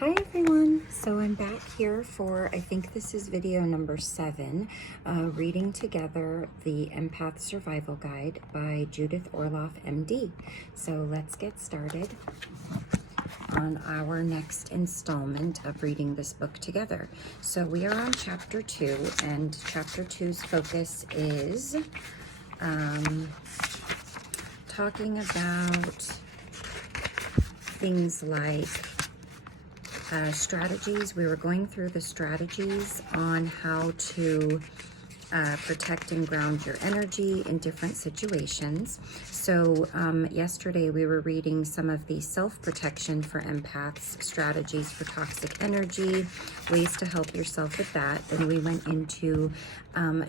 Hi everyone, so I'm back here for, I think this is video number 7, reading together the Empath Survival Guide by Judith Orloff MD. So let's get started on our next installment of reading this book together. So we are on chapter 2, and chapter 2's focus is talking about things like strategies. We were going through the strategies on how to protect and ground your energy in different situations. So yesterday we were reading some of the self-protection for empaths, strategies for toxic energy, ways to help yourself with that. Then we went into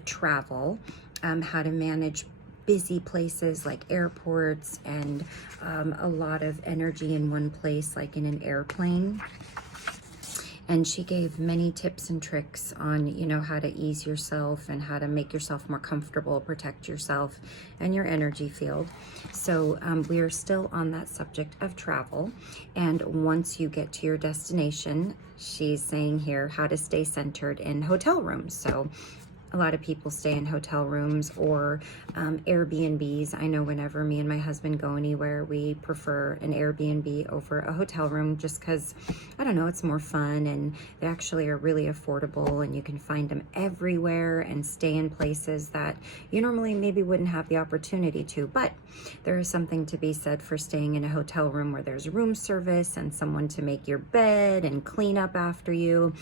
travel, how to manage busy places like airports and a lot of energy in one place like in an airplane. And she gave many tips and tricks on, how to ease yourself and how to make yourself more comfortable, protect yourself and your energy field. So we are still on that subject of travel. And once you get to your destination, she's saying here how to stay centered in hotel rooms. So a lot of people stay in hotel rooms or Airbnbs. I know whenever me and my husband go anywhere, we prefer an Airbnb over a hotel room just because, I don't know, it's more fun and they actually are really affordable and you can find them everywhere and stay in places that you normally maybe wouldn't have the opportunity to. But there is something to be said for staying in a hotel room where there's room service and someone to make your bed and clean up after you.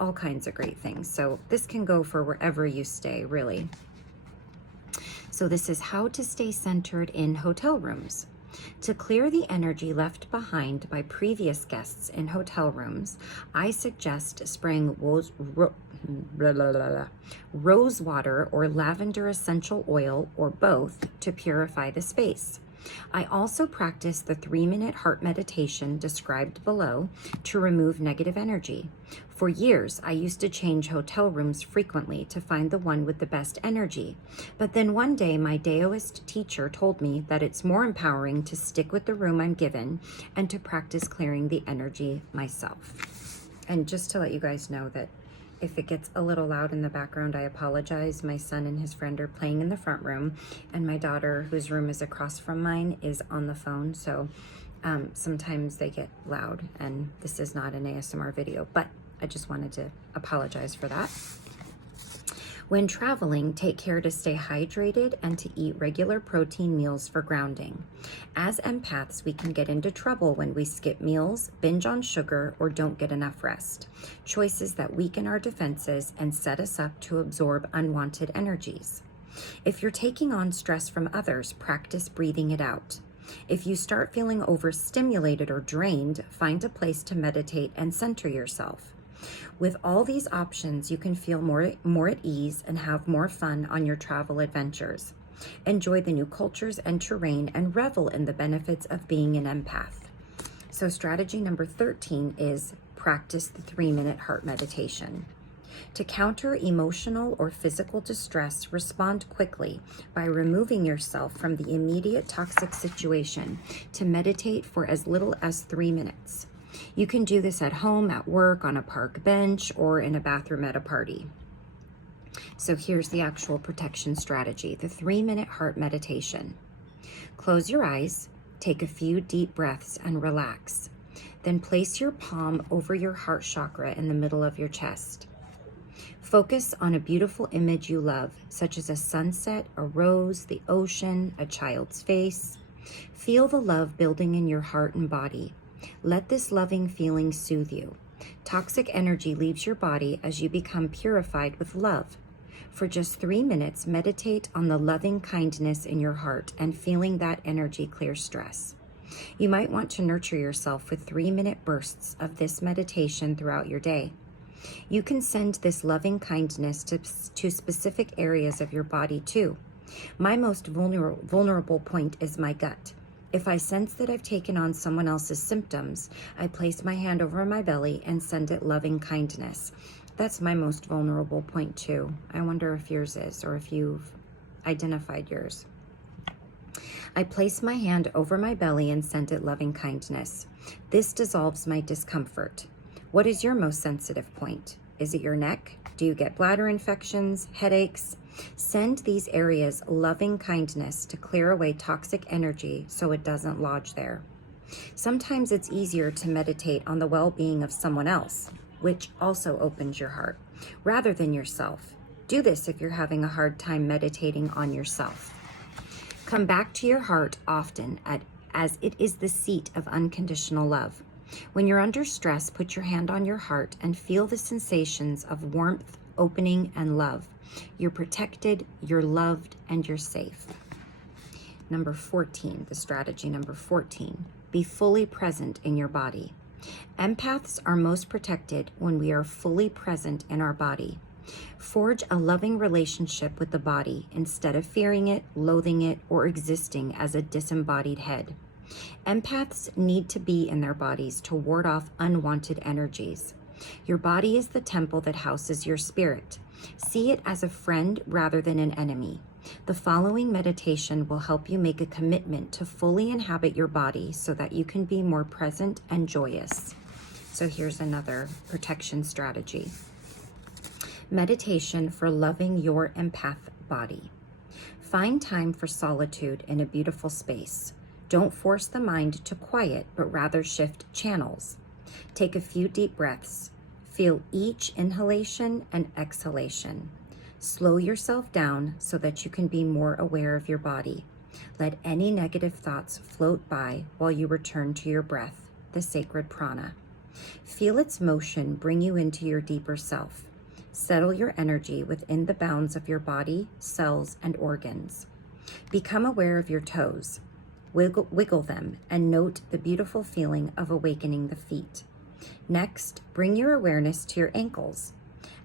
All kinds of great things. So this can go for wherever you stay, really. So this is how to stay centered in hotel rooms. To clear the energy left behind by previous guests in hotel rooms, I suggest spraying rose water or lavender essential oil or both to purify the space. I also practice the 3-minute heart meditation described below to remove negative energy. For years, I used to change hotel rooms frequently to find the one with the best energy. But then one day, my Taoist teacher told me that it's more empowering to stick with the room I'm given and to practice clearing the energy myself. And just to let you guys know that if it gets a little loud in the background, I apologize. My son and his friend are playing in the front room, and my daughter, whose room is across from mine, is on the phone. So sometimes they get loud, and this is not an ASMR video, but I just wanted to apologize for that. When traveling, take care to stay hydrated and to eat regular protein meals for grounding. As empaths, we can get into trouble when we skip meals, binge on sugar, or don't get enough rest. Choices that weaken our defenses and set us up to absorb unwanted energies. If you're taking on stress from others, practice breathing it out. If you start feeling overstimulated or drained, find a place to meditate and center yourself. With all these options, you can feel more at ease and have more fun on your travel adventures. Enjoy the new cultures and terrain and revel in the benefits of being an empath. So strategy number 13 is practice the 3-minute heart meditation. To counter emotional or physical distress, respond quickly by removing yourself from the immediate toxic situation to meditate for as little as 3 minutes. You can do this at home, at work, on a park bench, or in a bathroom at a party. So here's the actual protection strategy, the 3-minute heart meditation. Close your eyes, take a few deep breaths, and relax. Then place your palm over your heart chakra in the middle of your chest. Focus on a beautiful image you love, such as a sunset, a rose, the ocean, a child's face. Feel the love building in your heart and body. Let this loving feeling soothe you. Toxic energy leaves your body as you become purified with love. For just 3 minutes, meditate on the loving kindness in your heart and feeling that energy clear stress. You might want to nurture yourself with 3-minute bursts of this meditation throughout your day. You can send this loving kindness to specific areas of your body too. My most vulnerable point is my gut. If I sense that I've taken on someone else's symptoms, I place my hand over my belly and send it loving kindness. That's my most vulnerable point too. I wonder if yours is, or if you've identified yours. I place my hand over my belly and send it loving kindness. This dissolves my discomfort. What is your most sensitive point? Is it your neck? Do you get bladder infections, headaches? Send these areas loving kindness to clear away toxic energy so it doesn't lodge there. Sometimes it's easier to meditate on the well-being of someone else, which also opens your heart, rather than yourself. Do this if you're having a hard time meditating on yourself. Come back to your heart often, as it is the seat of unconditional love. When you're under stress, put your hand on your heart and feel the sensations of warmth, opening, and love. You're protected, you're loved, and you're safe. Number 14, the strategy number 14, be fully present in your body. Empaths are most protected when we are fully present in our body. Forge a loving relationship with the body instead of fearing it, loathing it, or existing as a disembodied head. Empaths need to be in their bodies to ward off unwanted energies. Your body is the temple that houses your spirit. See it as a friend rather than an enemy. The following meditation will help you make a commitment to fully inhabit your body so that you can be more present and joyous. So here's another protection strategy. Meditation for loving your empath body. Find time for solitude in a beautiful space. Don't force the mind to quiet, but rather shift channels. Take a few deep breaths. Feel each inhalation and exhalation. Slow yourself down so that you can be more aware of your body. Let any negative thoughts float by while you return to your breath, the sacred prana. Feel its motion bring you into your deeper self. Settle your energy within the bounds of your body, cells, and organs. Become aware of your toes. Wiggle them and note the beautiful feeling of awakening the feet. Next, bring your awareness to your ankles.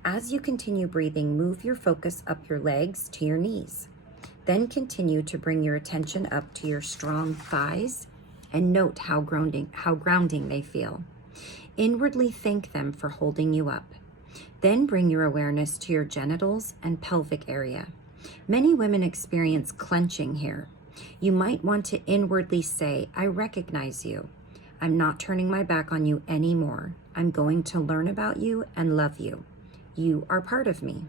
As you continue breathing, move your focus up your legs to your knees. Then continue to bring your attention up to your strong thighs and note how grounding they feel. Inwardly thank them for holding you up. Then bring your awareness to your genitals and pelvic area. Many women experience clenching here. You might want to inwardly say, I recognize you. I'm not turning my back on you anymore. I'm going to learn about you and love you. You are part of me.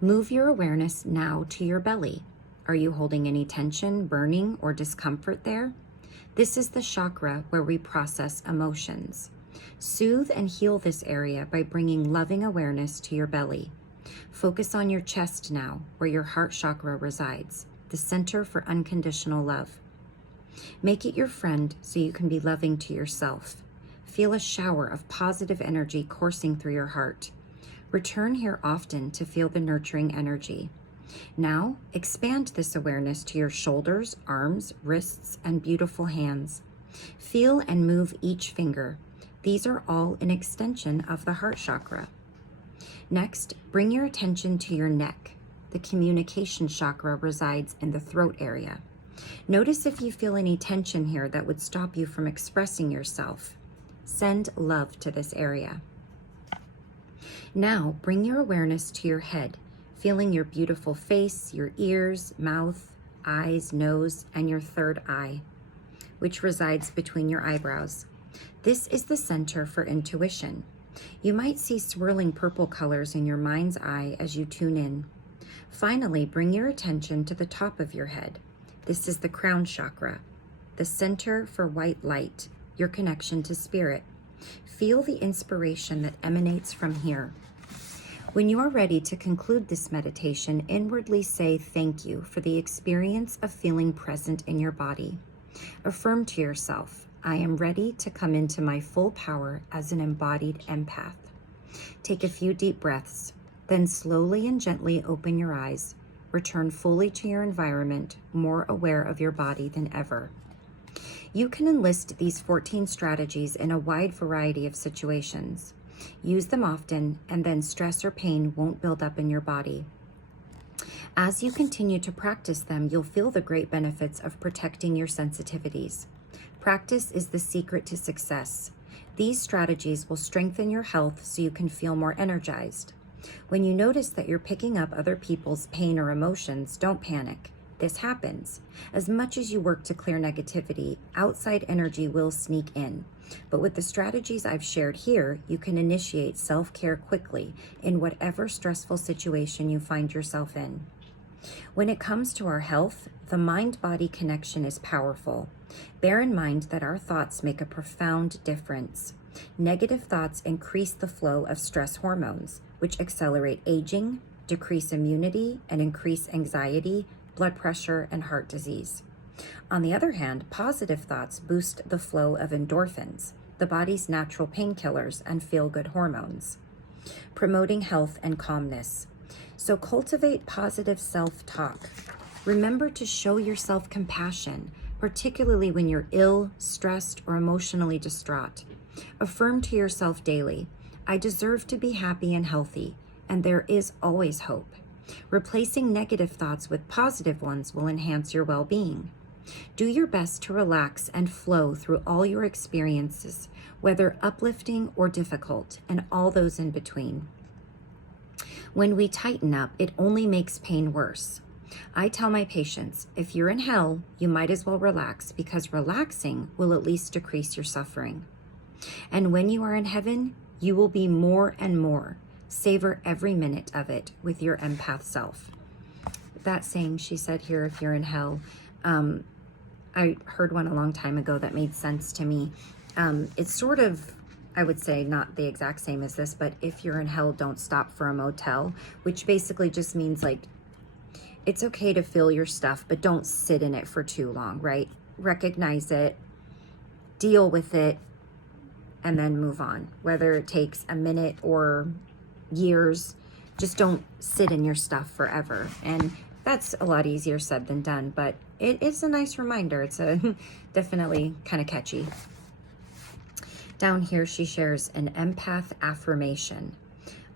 Move your awareness now to your belly. Are you holding any tension, burning, or discomfort there? This is the chakra where we process emotions. Soothe and heal this area by bringing loving awareness to your belly. Focus on your chest now, where your heart chakra resides, the center for unconditional love. Make it your friend so you can be loving to yourself. Feel a shower of positive energy coursing through your heart. Return here often to feel the nurturing energy. Now, expand this awareness to your shoulders, arms, wrists, and beautiful hands. Feel and move each finger. These are all an extension of the heart chakra. Next, bring your attention to your neck. The communication chakra resides in the throat area. Notice if you feel any tension here that would stop you from expressing yourself. Send love to this area. Now, bring your awareness to your head, feeling your beautiful face, your ears, mouth, eyes, nose, and your third eye, which resides between your eyebrows. This is the center for intuition. You might see swirling purple colors in your mind's eye as you tune in. Finally, bring your attention to the top of your head. This is the crown chakra, the center for white light, your connection to spirit. Feel the inspiration that emanates from here. When you are ready to conclude this meditation, inwardly say thank you for the experience of feeling present in your body. Affirm to yourself, I am ready to come into my full power as an embodied empath. Take a few deep breaths, then slowly and gently open your eyes. Return fully to your environment, more aware of your body than ever. You can enlist these 14 strategies in a wide variety of situations. Use them often, and then stress or pain won't build up in your body. As you continue to practice them, you'll feel the great benefits of protecting your sensitivities. Practice is the secret to success. These strategies will strengthen your health so you can feel more energized. When you notice that you're picking up other people's pain or emotions, don't panic. this happens. As much as you work to clear negativity, outside energy will sneak in. But with the strategies I've shared here, you can initiate self-care quickly in whatever stressful situation you find yourself in. When it comes to our health, the mind-body connection is powerful. Bear in mind that our thoughts make a profound difference. Negative thoughts increase the flow of stress hormones, which accelerate aging, decrease immunity, and increase anxiety, blood pressure, and heart disease. On the other hand, positive thoughts boost the flow of endorphins, the body's natural painkillers and feel-good hormones, promoting health and calmness. So cultivate positive self-talk. Remember to show yourself compassion, particularly when you're ill, stressed, or emotionally distraught. Affirm to yourself daily, I deserve to be happy and healthy, and there is always hope. Replacing negative thoughts with positive ones will enhance your well-being. Do your best to relax and flow through all your experiences, whether uplifting or difficult, and all those in between. When we tighten up, it only makes pain worse. I tell my patients, if you're in hell, you might as well relax, because relaxing will at least decrease your suffering. And when you are in heaven, you will be more and more. Savor every minute of it with your empath self. That saying she said here, if you're in hell, I heard one a long time ago that made sense to me. It's sort of, I would say, not the exact same as this, but if you're in hell, don't stop for a motel, which basically just means like, it's okay to feel your stuff, but don't sit in it for too long, right? Recognize it, deal with it, and then move on. Whether it takes a minute or years, just don't sit in your stuff forever. And that's a lot easier said than done, but it is a nice reminder. It's definitely kind of catchy. Down here, she shares an empath affirmation.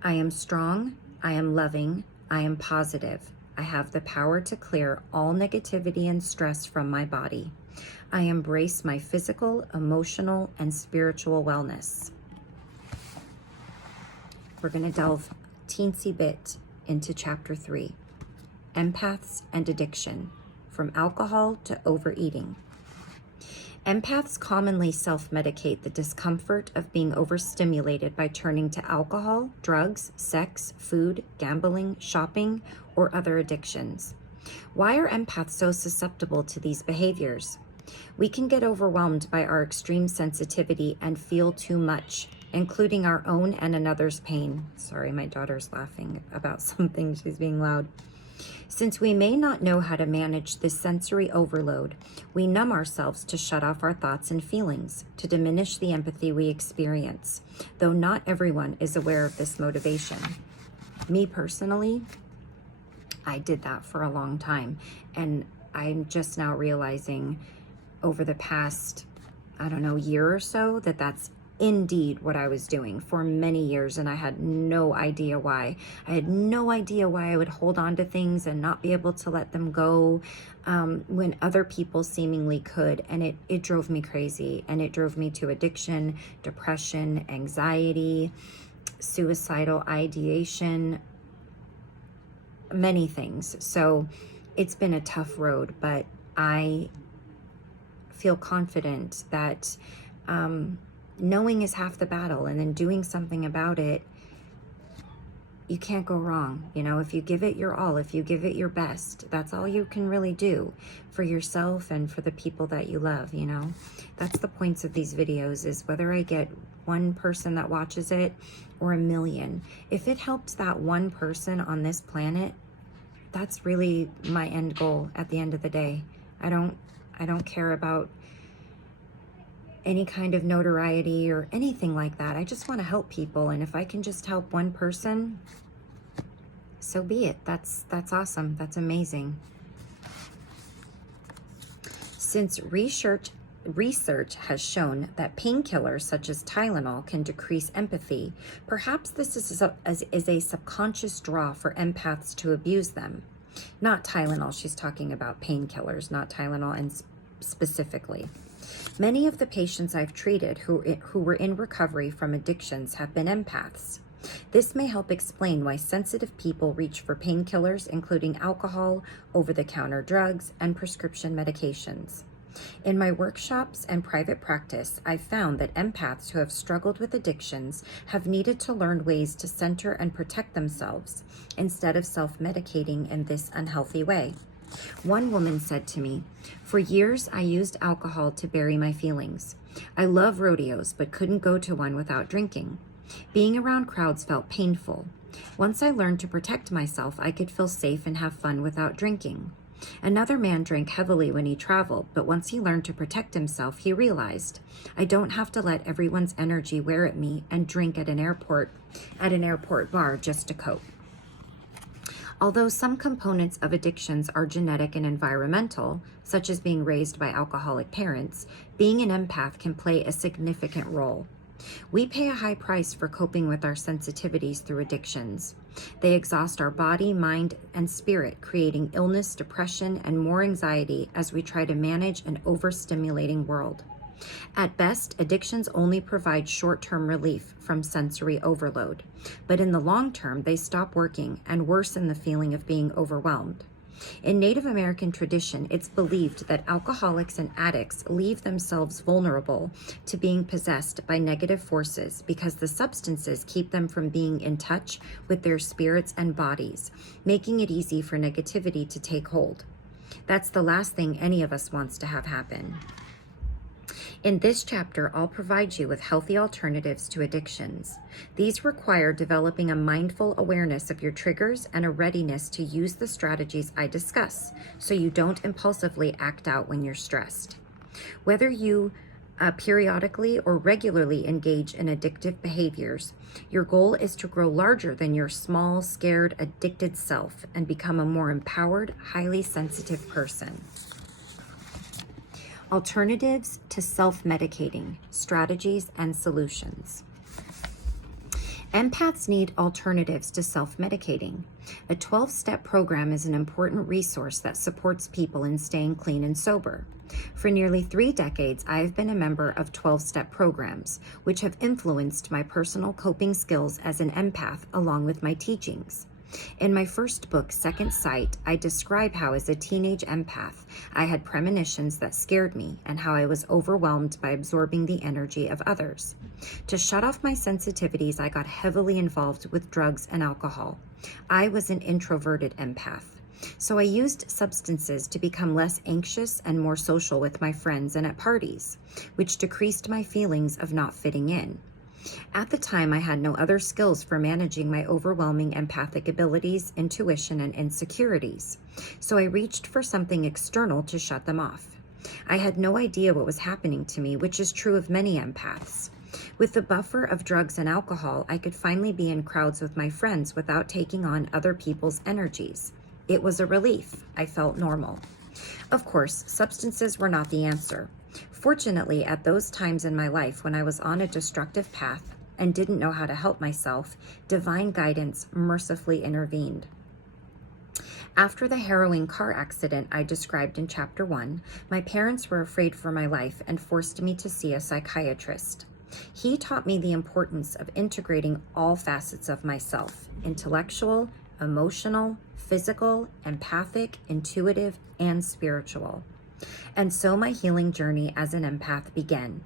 I am strong, I am loving, I am positive. I have the power to clear all negativity and stress from my body. I embrace my physical, emotional, and spiritual wellness. We're going to delve a teensy bit into chapter 3, Empaths and Addiction, from alcohol to overeating. Empaths commonly self-medicate the discomfort of being overstimulated by turning to alcohol, drugs, sex, food, gambling, shopping, or other addictions. Why are empaths so susceptible to these behaviors? We can get overwhelmed by our extreme sensitivity and feel too much, including our own and another's pain. Sorry, my daughter's laughing about something. She's being loud. Since we may not know how to manage this sensory overload, we numb ourselves to shut off our thoughts and feelings, to diminish the empathy we experience, though not everyone is aware of this motivation. Me personally, I did that for a long time, and I'm just now realizing over the past, I don't know, year or so, that that's indeed what I was doing for many years, and I had no idea why. I had no idea why I would hold on to things and not be able to let them go when other people seemingly could, and it drove me crazy, and it drove me to addiction, depression, anxiety, suicidal ideation, many things. So it's been a tough road, but I feel confident that knowing is half the battle, and then doing something about it, you can't go wrong. You know, if you give it your all, if you give it your best, that's all you can really do for yourself and for the people that you love, you know. That's the points of these videos, is whether I get one person that watches it or a million. If it helps that one person on this planet, that's really my end goal at the end of the day. I don't care about any kind of notoriety or anything like that. I just want to help people, and if I can just help one person, so be it. That's awesome. That's amazing. Since research has shown that painkillers such as Tylenol can decrease empathy, perhaps this is a subconscious draw for empaths to abuse them. Not Tylenol. She's talking about painkillers, not Tylenol, and specifically. Many of the patients I've treated who were in recovery from addictions have been empaths. This may help explain why sensitive people reach for painkillers, including alcohol, over-the-counter drugs, and prescription medications. In my workshops and private practice, I've found that empaths who have struggled with addictions have needed to learn ways to center and protect themselves instead of self-medicating in this unhealthy way. One woman said to me, "For years, I used alcohol to bury my feelings. I love rodeos, but couldn't go to one without drinking. Being around crowds felt painful. Once I learned to protect myself, I could feel safe and have fun without drinking." Another man drank heavily when he traveled, but once he learned to protect himself, he realized, "I don't have to let everyone's energy wear at me and drink at an airport bar just to cope." Although some components of addictions are genetic and environmental, such as being raised by alcoholic parents, being an empath can play a significant role. We pay a high price for coping with our sensitivities through addictions. They exhaust our body, mind, and spirit, creating illness, depression, and more anxiety as we try to manage an overstimulating world. At best, addictions only provide short-term relief from sensory overload, but in the long term, they stop working and worsen the feeling of being overwhelmed. In Native American tradition, it's believed that alcoholics and addicts leave themselves vulnerable to being possessed by negative forces because the substances keep them from being in touch with their spirits and bodies, making it easy for negativity to take hold. That's the last thing any of us wants to have happen. In this chapter, I'll provide you with healthy alternatives to addictions. These require developing a mindful awareness of your triggers and a readiness to use the strategies I discuss so you don't impulsively act out when you're stressed. Whether you periodically or regularly engage in addictive behaviors, your goal is to grow larger than your small, scared, addicted self and become a more empowered, highly sensitive person. Alternatives to self-medicating, strategies and solutions. Empaths need alternatives to self-medicating. A 12-step program is an important resource that supports people in staying clean and sober. For nearly 3 decades, I have been a member of 12-step programs, which have influenced my personal coping skills as an empath along with my teachings. In my first book, Second Sight, I describe how as a teenage empath, I had premonitions that scared me and how I was overwhelmed by absorbing the energy of others. To shut off my sensitivities, I got heavily involved with drugs and alcohol. I was an introverted empath. So I used substances to become less anxious and more social with my friends and at parties, which decreased my feelings of not fitting in. At the time, I had no other skills for managing my overwhelming empathic abilities, intuition, and insecurities, so I reached for something external to shut them off. I had no idea what was happening to me, which is true of many empaths. With the buffer of drugs and alcohol, I could finally be in crowds with my friends without taking on other people's energies. It was a relief. I felt normal. Of course, substances were not the answer. Fortunately, at those times in my life when I was on a destructive path and didn't know how to help myself, divine guidance mercifully intervened. After the harrowing car accident I described in Chapter 1, my parents were afraid for my life and forced me to see a psychiatrist. He taught me the importance of integrating all facets of myself: intellectual, emotional, physical, empathic, intuitive, and spiritual. And so my healing journey as an empath began.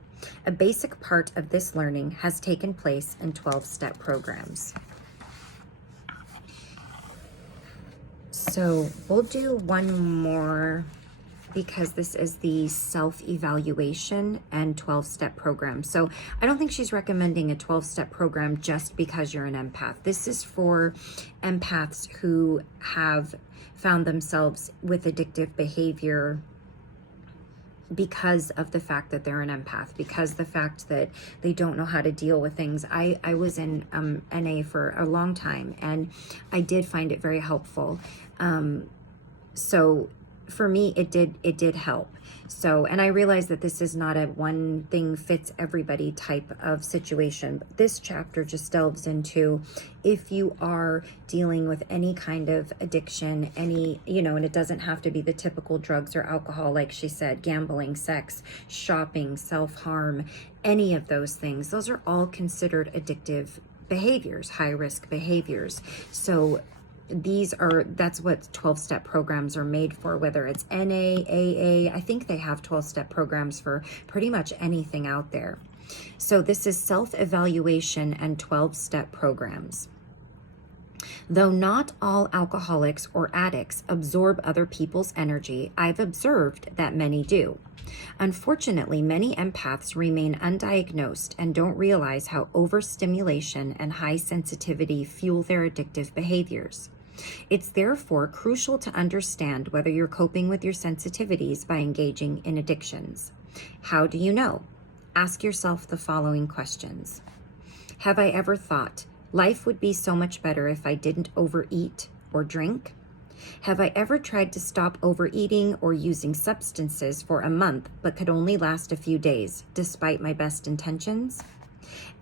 A basic part of this learning has taken place in 12-step programs. So we'll do one more because this is the self-evaluation and 12-step program. So I don't think she's recommending a 12-step program just because you're an empath. This is for empaths who have found themselves with addictive behavior because of the fact that they're an empath, because the fact that they don't know how to deal with things. I was in NA for a long time, and I did find it very helpful. So for me, it did help. So, and I realize that this is not a one thing fits everybody type of situation, but this chapter just delves into if you are dealing with any kind of addiction, and it doesn't have to be the typical drugs or alcohol, like she said, gambling, sex, shopping, self-harm, any of those things. Those are all considered addictive behaviors, high-risk behaviors. So that's what 12-step programs are made for, whether it's NA, AA. I think they have 12-step programs for pretty much anything out there. So this is self-evaluation and 12-step programs. Though not all alcoholics or addicts absorb other people's energy, I've observed that many do. Unfortunately, many empaths remain undiagnosed and don't realize how overstimulation and high sensitivity fuel their addictive behaviors. It's therefore crucial to understand whether you're coping with your sensitivities by engaging in addictions. How do you know? Ask yourself the following questions. Have I ever thought, life would be so much better if I didn't overeat or drink? Have I ever tried to stop overeating or using substances for a month but could only last a few days, despite my best intentions?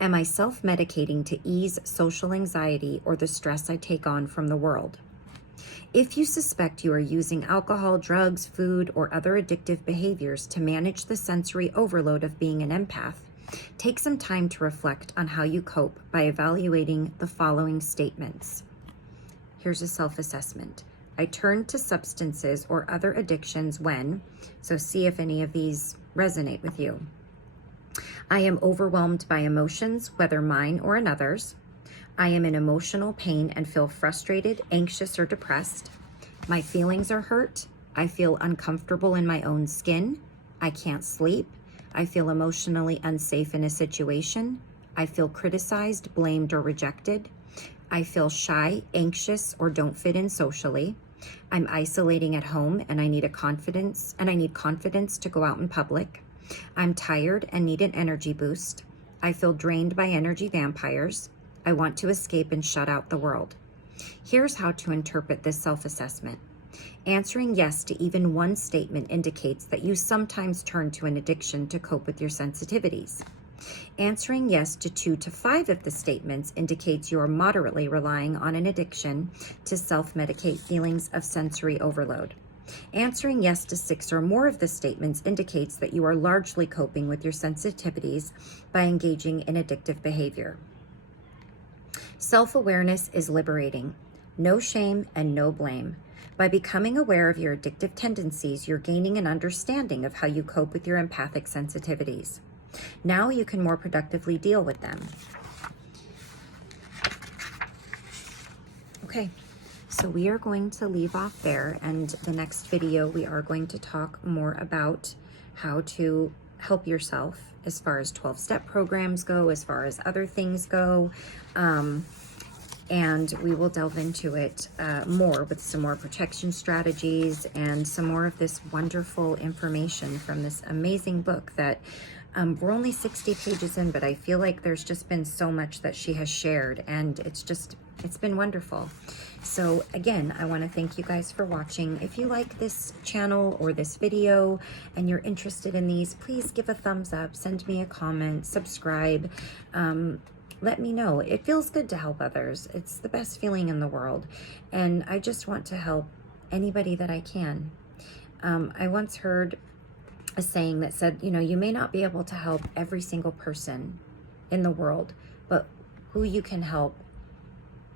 Am I self-medicating to ease social anxiety or the stress I take on from the world? If you suspect you are using alcohol, drugs, food, or other addictive behaviors to manage the sensory overload of being an empath, take some time to reflect on how you cope by evaluating the following statements. Here's a self-assessment. I turn to substances or other addictions when, so see if any of these resonate with you. I am overwhelmed by emotions, whether mine or another's. I am in emotional pain and feel frustrated, anxious, or depressed. My feelings are hurt. I feel uncomfortable in my own skin. I can't sleep. I feel emotionally unsafe in a situation. I feel criticized, blamed, or rejected. I feel shy, anxious, or don't fit in socially. I'm isolating at home and I need confidence to go out in public. I'm tired and need an energy boost. I feel drained by energy vampires. I want to escape and shut out the world. Here's how to interpret this self-assessment. Answering yes to even one statement indicates that you sometimes turn to an addiction to cope with your sensitivities. Answering yes to 2 to 5 of the statements indicates you are moderately relying on an addiction to self-medicate feelings of sensory overload. Answering yes to 6 or more of the statements indicates that you are largely coping with your sensitivities by engaging in addictive behavior. Self-awareness is liberating. No shame and no blame. By becoming aware of your addictive tendencies, you're gaining an understanding of how you cope with your empathic sensitivities. Now you can more productively deal with them. Okay, so we are going to leave off there, and the next video we are going to talk more about how to help yourself as far as 12-step programs go, as far as other things go, and we will delve into it more with some more protection strategies and some more of this wonderful information from this amazing book that we're only 60 pages in, but I feel like there's just been so much that she has shared, and it's been wonderful. So again, I want to thank you guys for watching. If you like this channel or this video and you're interested in these, please give a thumbs up, send me a comment, subscribe. Let me know. It feels good to help others. It's the best feeling in the world. And I just want to help anybody that I can. I once heard a saying that said, you may not be able to help every single person in the world, but who you can help,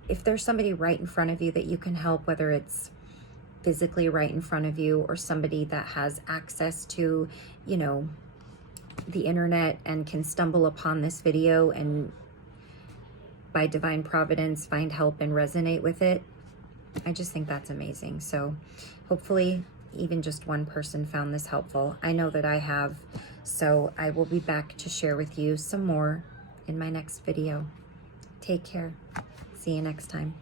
if there's somebody right in front of you that you can help, whether it's physically right in front of you or somebody that has access to, the internet and can stumble upon this video and by divine providence find help and resonate with it, I just think that's amazing. So hopefully even just one person found this helpful. I know that I have, so I will be back to share with you some more in my next video. Take care. See you next time.